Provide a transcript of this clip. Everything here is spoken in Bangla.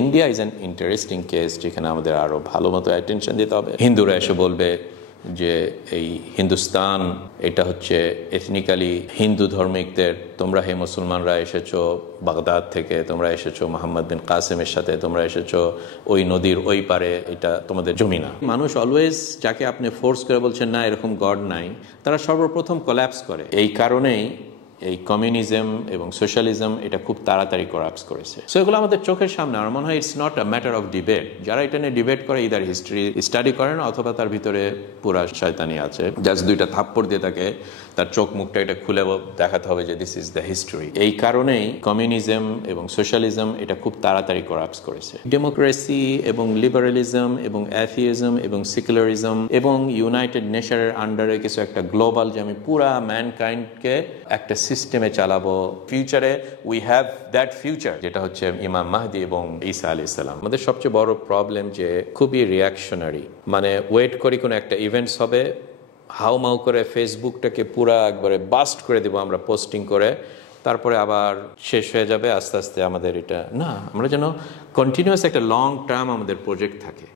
India is an interesting case, যেখানে আমাদের আরও ভালো মতো অ্যাটেনশন দিতে হবে। হিন্দুরা এসে বলবে যে এই হিন্দুস্তান এটা হচ্ছে এথনিক্যালি হিন্দু ধর্মিকদের, তোমরা হে মুসলমানরা এসেছো বাগদাদ থেকে, তোমরা এসেছো মোহাম্মদ বিন কাসেমের সাথে, তোমরা এসেছো ওই নদীর ওই পারে, এটা তোমাদের জমি না। মানুষ অলওয়েজ যাকে আপনি ফোর্স করে বলছেন না এরকম গড নাই, তারা সর্বপ্রথম কোল্যাপস করে। এই কারণেই এই কমিউনিজম এবং সোশ্যালিজম এটা খুব তাড়াতাড়ি কোলাপস করেছে। সো এগুলো আমাদের চোখের সামনে। আমার মনে হয় it's not a matter of debate. যারা এটা নিয়ে ডিবেট করে ইদার হিস্ট্রি স্টাডি করে না, অথবা তার ভিতরে পুরা শয়তানি আছে। জাস্ট দুইটা থাপ্পড় দিয়ে তাকে তার চোখ মুখটা এটা খুলে দেখাতে হবে যে দিস ইজ দ্য হিস্ট্রি। এই কারণেই কমিউনিজম এবং সোশ্যালিজম এটা খুব তাড়াতাড়ি কোলাপস করেছে। ডেমোক্রেসি এবং লিবারালিজম এবং অ্যাথিইজম এবং সেকুলারিজম এবং ইউনাইটেড নেশনের আন্ডারে কিছু একটা গ্লোবাল, যে আমি পুরা ম্যানকাইন্ডকে একটা সিস্টেমে চালাবো। ফিউচারে উই হ্যাভ দ্যাট ফিউচার, যেটা হচ্ছে ইমাম মাহদি এবং ঈসা আলাইহিস সালাম। আমাদের সবচেয়ে বড় প্রবলেম যে খুবই রিয়াকশনারি, মানে ওয়েট করি কোনো একটা ইভেন্টস হবে, হাউমাউ করে ফেসবুকটাকে পুরা একবারে বাস্ট করে দেবো আমরা পোস্টিং করে, তারপরে আবার শেষ হয়ে যাবে আস্তে আস্তে। আমাদের এটা না, আমরা যেন কন্টিনিউয়াস একটা লং টার্ম আমাদের প্রজেক্ট থাকে।